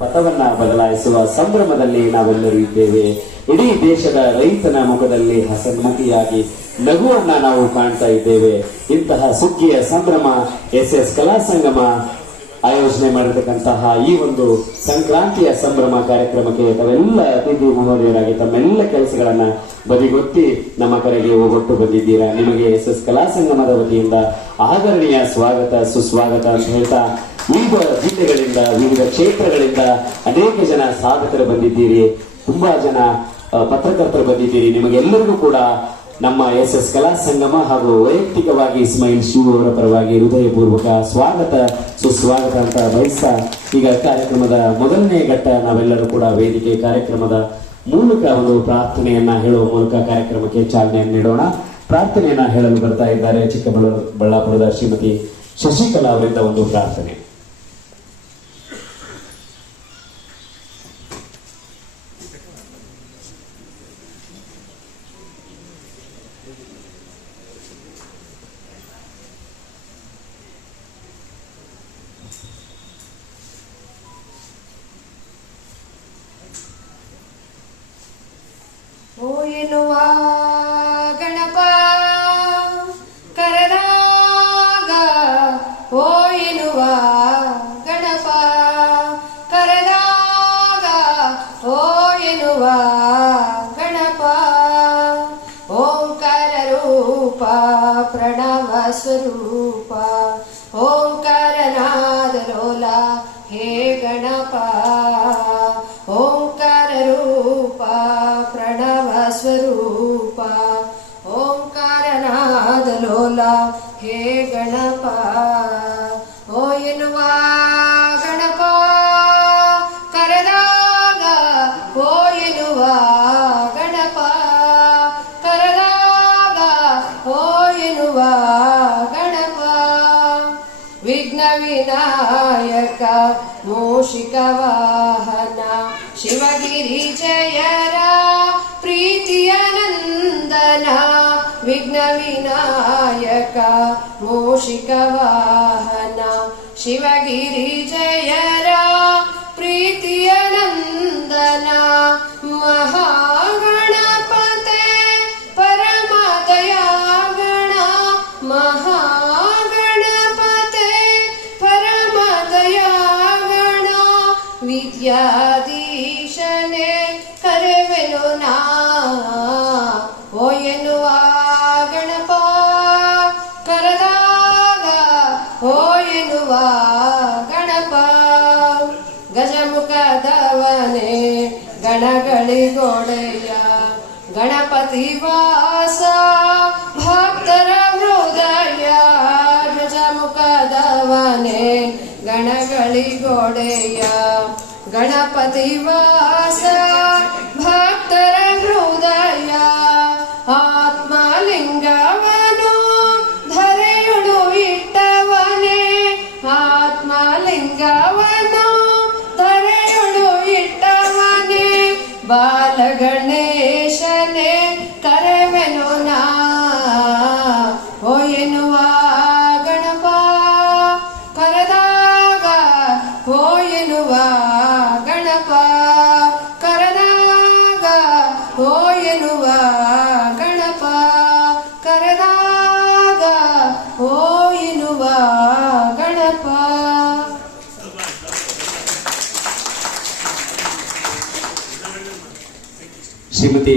ಪಥವನ್ನ ಬದಲಾಯಿಸುವ ಸಂಭ್ರಮದಲ್ಲಿ ನಾವೆಲ್ಲರೂ ಇದ್ದೇವೆ ಇಡೀ ದೇಶದ ರೈತನ ಮುಖದಲ್ಲಿ ಹಸನ್ಮುಖಿಯಾಗಿ ನಗುವನ್ನ ನಾವು ಕಾಣ್ತಾ ಇದ್ದೇವೆ. ಇಂತಹ ಸುಗ್ಗಿಯ ಸಂಭ್ರಮ ಎಸ್ ಎಸ್ ಕಲಾ ಸಂಗಮ ಆಯೋಜನೆ ಮಾಡಿರತಕ್ಕಂತಹ ಈ ಒಂದು ಸಂಕ್ರಾಂತಿಯ ಸಂಭ್ರಮ ಕಾರ್ಯಕ್ರಮಕ್ಕೆ ತಾವೆಲ್ಲ ಅತಿಥಿ ಮಹೋದಯರಾಗಿ ತಮ್ಮೆಲ್ಲ ಕೆಲಸಗಳನ್ನ ಬದಿಗೊತ್ತಿ ನಮ್ಮ ಕರೆಗೆ ಒಗ್ಗೊಟ್ಟು ಬಂದಿದ್ದೀರಾ? ನಿಮಗೆ ಎಸ್ ಎಸ್ ಕಲಾ ಸಂಗಮದ ವತಿಯಿಂದ ಆದರಣೀಯ ಸ್ವಾಗತ, ಸುಸ್ವಾಗತ ಅಂತ ಹೇಳ್ತಾ ವಿವಿಧ ಜಿಲ್ಲೆಗಳಿಂದ, ವಿವಿಧ ಕ್ಷೇತ್ರಗಳಿಂದ ಅನೇಕ ಜನ ಸಾಧಕರು ಬಂದಿದ್ದೀರಿ. ತುಂಬಾ ಜನ ಪತ್ರಕರ್ತರು ಬಂದಿದ್ದೀರಿ. ನಿಮಗೆಲ್ಲರಿಗೂ ಕೂಡ ನಮ್ಮ ಎಸ್ ಎಸ್ ಕಲಾ ಸಂಗಮ ಹಾಗೂ ವೈಯಕ್ತಿಕವಾಗಿ ಇಸ್ಮಾಯಿಲ್ ಶಿವ ಅವರ ಪರವಾಗಿ ಹೃದಯಪೂರ್ವಕ ಸ್ವಾಗತ, ಸುಸ್ವಾಗತ ಅಂತ ಬಯಸ್ತಾ ಈಗ ಕಾರ್ಯಕ್ರಮದ ಮೊದಲನೇ ಘಟ್ಟ ನಾವೆಲ್ಲರೂ ಕೂಡ ವೇದಿಕೆ ಕಾರ್ಯಕ್ರಮದ ಮೂಲಕ ಒಂದು ಪ್ರಾರ್ಥನೆಯನ್ನ ಹೇಳುವ ಮೂಲಕ ಕಾರ್ಯಕ್ರಮಕ್ಕೆ ಚಾಲನೆಯನ್ನು ನೀಡೋಣ. ಪ್ರಾರ್ಥನೆಯನ್ನ ಹೇಳಲು ಬರ್ತಾ ಇದ್ದಾರೆ ಚಿಕ್ಕಬಳ್ಳಾಪುರದ ಬಳ್ಳಾಪುರದ ಶ್ರೀಮತಿ ಶಶಿಕಲಾ ಅವರಿಂದ ಒಂದು ಪ್ರಾರ್ಥನೆ ಓ ಎನ್ನುವ ಗಣಪ ಕರೆದಾಗ ಓ ಎನ್ನುವ ಗಣಪ ಕರೆದಾಗ ಓ ಎನ್ನುವ ಗಣಪ. ಓಂಕಾರ ರೂಪ, ಪ್ರಣವ ಸ್ವರೂಪ. ಓಂಕಾರನಾದ ಲೋಲ, ಹೇ ಗಣಪ. ಓಂಕಾರ ರೂಪ, ಪ್ರಣವ ಸ್ವರೂಪ. ಓಂಕಾರನಾದ ಲೋಲ, ಹೇ ಗಣಪ. ಓ ಎನ್ನುವ विघ्न विनायक मूषिकवाहन शिवगिरिजय प्रीत्यनन्दन विघ्न विनायक मूषिकवाहन शिवगिरिजय ನಾ. ಓ ಎನ್ನುವ ಗಣಪ, ಕರೆದಾಗ ಓ ಎನ್ನುವ ಗಣಪ. ಗಜಮುಖದವನೇ ಗಣಗಳಿಗೊಡೆಯ ಗಣಪತಿ ವಾಸ, ಭಕ್ತರ ಹೃದಯ. ಗಜಮುಖದವನೇ ಗಣಗಳಿಗೊಡೆಯ ಗಣಪತಿ ವಾಸ. ಆತ್ಮಲಿಂಗವನು ಧರೆಯುಳು ಇಟ್ಟವನೇ, ಬಾಲಗಣೇಶನೇ ಕರೆವೆನು ನಾ. ಓ ಎನ್ನುವ ಗಣಪ, ಕರೆದಾಗ ಓ ಎನ್ನುವ ಗಣಪ, ಕರೆದಾಗ ಓ ಎನ್ನುವ ಶ್ರೀಮತಿ